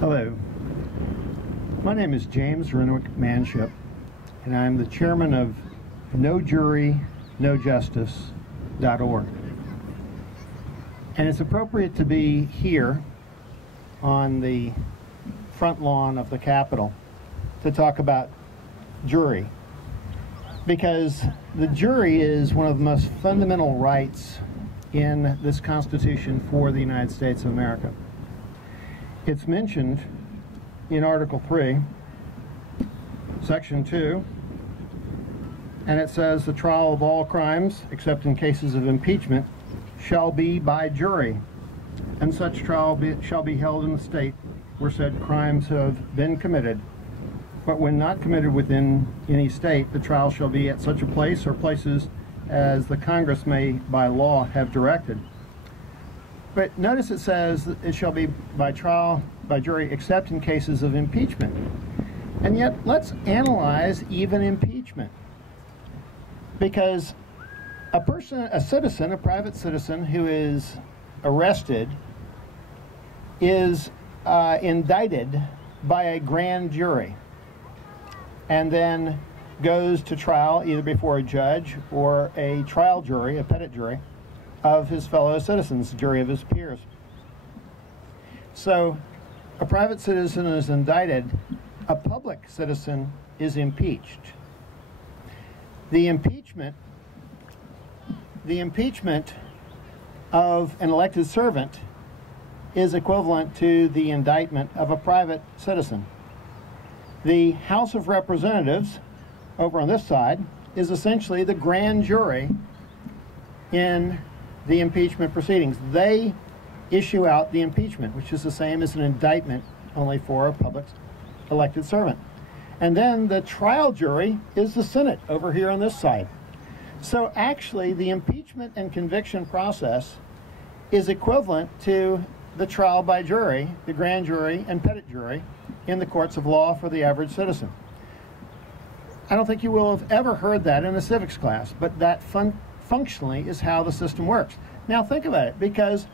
Hello, my name is James Renwick Manship, and I'm the chairman of NoJury, NoJustice.org. And it's appropriate to be here on the front lawn of the Capitol to talk about jury, because the jury is one of the most fundamental rights in this Constitution for the United States of America. It's mentioned in Article 3, Section 2, and it says the trial of all crimes, except in cases of impeachment, shall be by jury, and such trial shall be held in the state where said crimes have been committed. But when not committed within any state, the trial shall be at such a place or places as the Congress may by law have directed. But notice it says it shall be by trial, by jury, except in cases of impeachment. And yet, let's analyze even impeachment. Because a person, a citizen, a private citizen who is arrested is indicted by a grand jury and then goes to trial either before a judge or a trial jury, a petit jury, of his fellow citizens, jury of his peers. So a private citizen is indicted, a public citizen is impeached. The impeachment of an elected servant is equivalent to the indictment of a private citizen. The House of Representatives, over on this side, is essentially the grand jury in the impeachment proceedings. They issue out the impeachment, which is the same as an indictment, only for a public elected servant. And then the trial jury is the Senate over here on this side. So actually, the impeachment and conviction process is equivalent to the trial by jury, the grand jury and petit jury in the courts of law for the average citizen. I don't think you will have ever heard that in a civics class, but that functionally is how the system works. Now think about it, because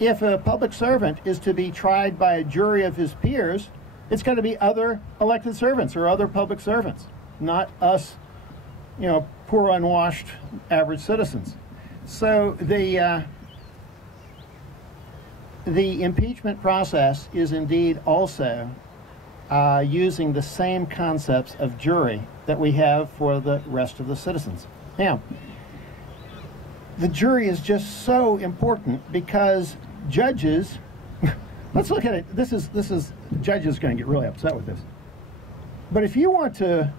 if a public servant is to be tried by a jury of his peers, it's going to be other elected servants or other public servants, not us, poor unwashed average citizens. So the impeachment process is indeed also using the same concepts of jury that we have for the rest of the citizens. Now, the jury is just so important because judges, let's look at it. This is judges are going to get really upset with this. But if you want to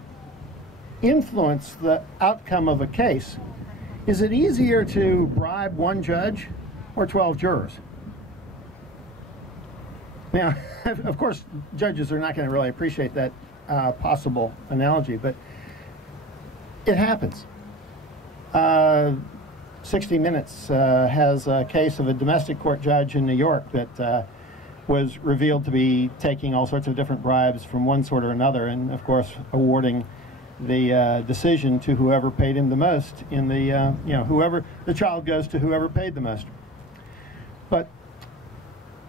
influence the outcome of a case, is it easier to bribe one judge or 12 jurors? Now, of course, judges are not going to really appreciate that possible analogy, but it happens. 60 Minutes has a case of a domestic court judge in New York that was revealed to be taking all sorts of different bribes from one sort or another, and of course awarding the decision to whoever paid him the most. In the whoever the child goes to, whoever paid the most. But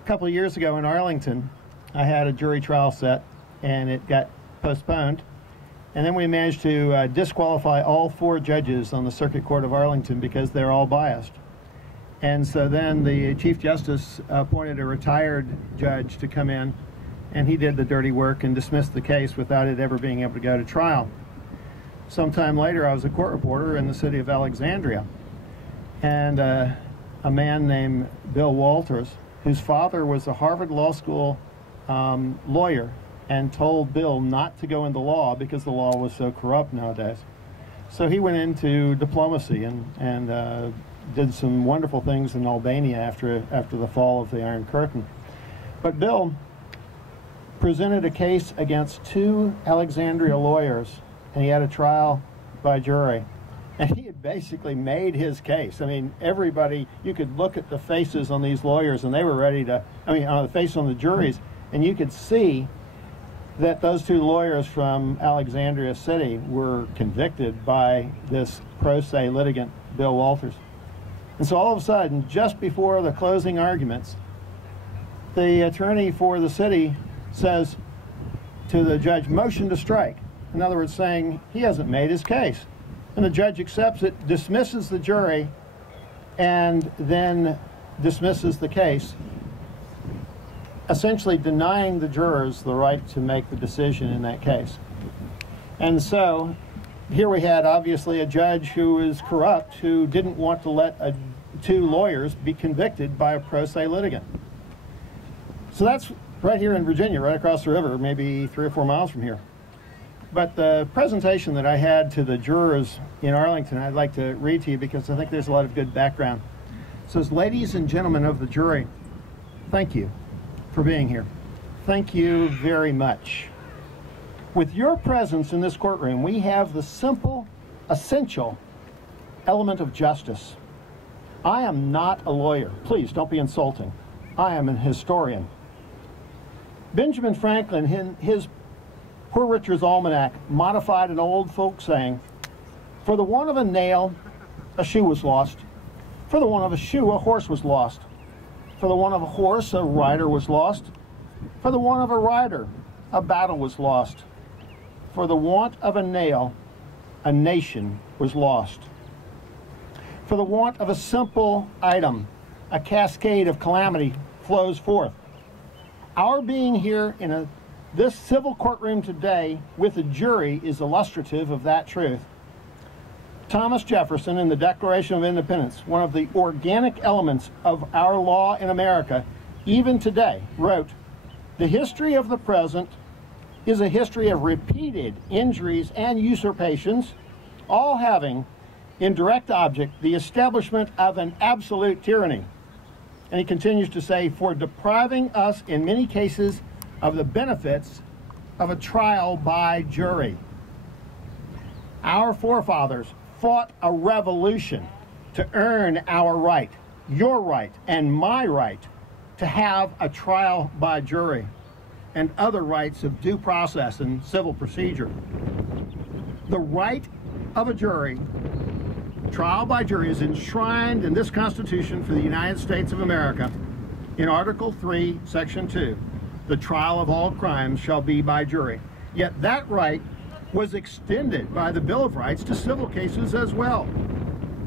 a couple of years ago in Arlington, I had a jury trial set, and it got postponed. And then we managed to disqualify all 4 judges on the Circuit Court of Arlington because they're all biased. And so then the Chief Justice appointed a retired judge to come in, and he did the dirty work and dismissed the case without it ever being able to go to trial. Sometime later, I was a court reporter in the city of Alexandria, and a man named Bill Walters, whose father was a Harvard Law School lawyer, and told Bill not to go into law because the law was so corrupt nowadays. So he went into diplomacy and did some wonderful things in Albania after the fall of the Iron Curtain. But Bill presented a case against 2 Alexandria lawyers, and he had a trial by jury. And he had basically made his case. I mean, everybody, you could look at the faces on these lawyers, and they were ready to, on the face on the juries, and you could see that those 2 lawyers from Alexandria City were convicted by this pro se litigant, Bill Walters. And so all of a sudden, just before the closing arguments, the attorney for the city says to the judge, motion to strike. In other words, saying he hasn't made his case. And the judge accepts it, dismisses the jury, and then dismisses the case, essentially denying the jurors the right to make the decision in that case. And so here we had obviously a judge who is corrupt, who didn't want to let two lawyers be convicted by a pro se litigant. So that's right here in Virginia, right across the river, maybe 3 or 4 miles from here. But the presentation that I had to the jurors in Arlington, I'd like to read to you because I think there's a lot of good background. It says, ladies and gentlemen of the jury, thank you for being here. Thank you very much. With your presence in this courtroom, we have the simple, essential element of justice. I am not a lawyer. Please don't be insulting. I am an historian. Benjamin Franklin, in his Poor Richard's Almanac, modified an old folk saying, for the want of a nail, a shoe was lost. For the want of a shoe, a horse was lost. For the want of a horse, a rider was lost. For the want of a rider, a battle was lost. For the want of a nail, a nation was lost. For the want of a simple item, a cascade of calamity flows forth. Our being here in this civil courtroom today with a jury is illustrative of that truth. Thomas Jefferson, in the Declaration of Independence, one of the organic elements of our law in America, even today, wrote, the history of the present is a history of repeated injuries and usurpations, all having in direct object the establishment of an absolute tyranny. And he continues to say, for depriving us in many cases of the benefits of a trial by jury. Our forefathers fought a revolution to earn our right, your right, and my right to have a trial by jury and other rights of due process and civil procedure. The right of a jury, trial by jury, is enshrined in this Constitution for the United States of America in Article 3, Section 2. The trial of all crimes shall be by jury. Yet that right was extended by the Bill of Rights to civil cases as well.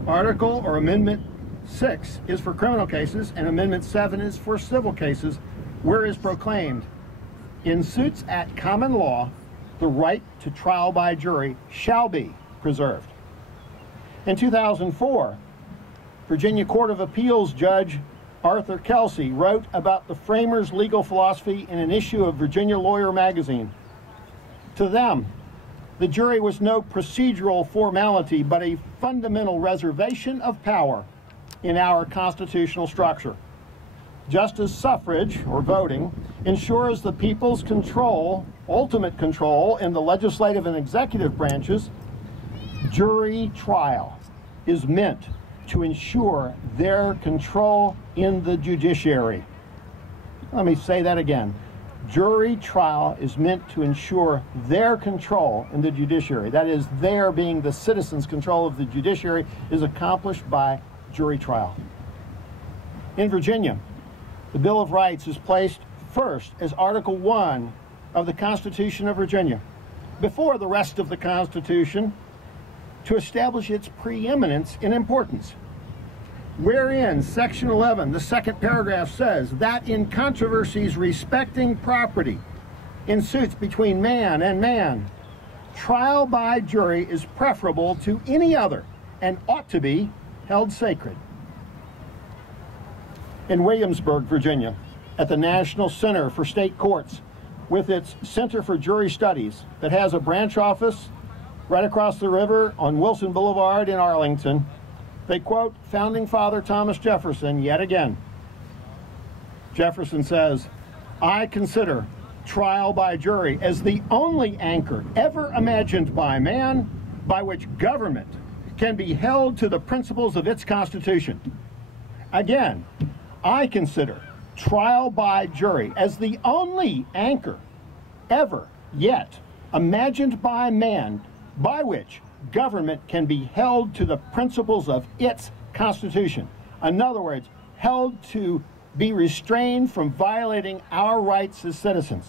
Article or Amendment 6 is for criminal cases, and Amendment 7 is for civil cases, where is proclaimed, in suits at common law, the right to trial by jury shall be preserved. In 2004, Virginia Court of Appeals Judge Arthur Kelsey wrote about the framers' legal philosophy in an issue of Virginia Lawyer magazine. To them, the jury was no procedural formality, but a fundamental reservation of power in our constitutional structure. Just as suffrage, or voting, ensures the people's control, ultimate control, in the legislative and executive branches, jury trial is meant to ensure their control in the judiciary. Let me say that again. Jury trial is meant to ensure their control in the judiciary. That is, their being the citizens' control of the judiciary is accomplished by jury trial. In Virginia, the Bill of Rights is placed first as Article 1 of the Constitution of Virginia, before the rest of the Constitution, to establish its preeminence in importance. Wherein Section 11, the second paragraph, says that in controversies respecting property, in suits between man and man, trial by jury is preferable to any other and ought to be held sacred. In Williamsburg, Virginia, at the National Center for State Courts, with its Center for Jury Studies that has a branch office right across the river on Wilson Boulevard in Arlington, they quote Founding Father Thomas Jefferson yet again. Jefferson says, I consider trial by jury as the only anchor ever imagined by man by which government can be held to the principles of its Constitution. Again, I consider trial by jury as the only anchor ever yet imagined by man by which government can be held to the principles of its Constitution. In other words, held to be restrained from violating our rights as citizens.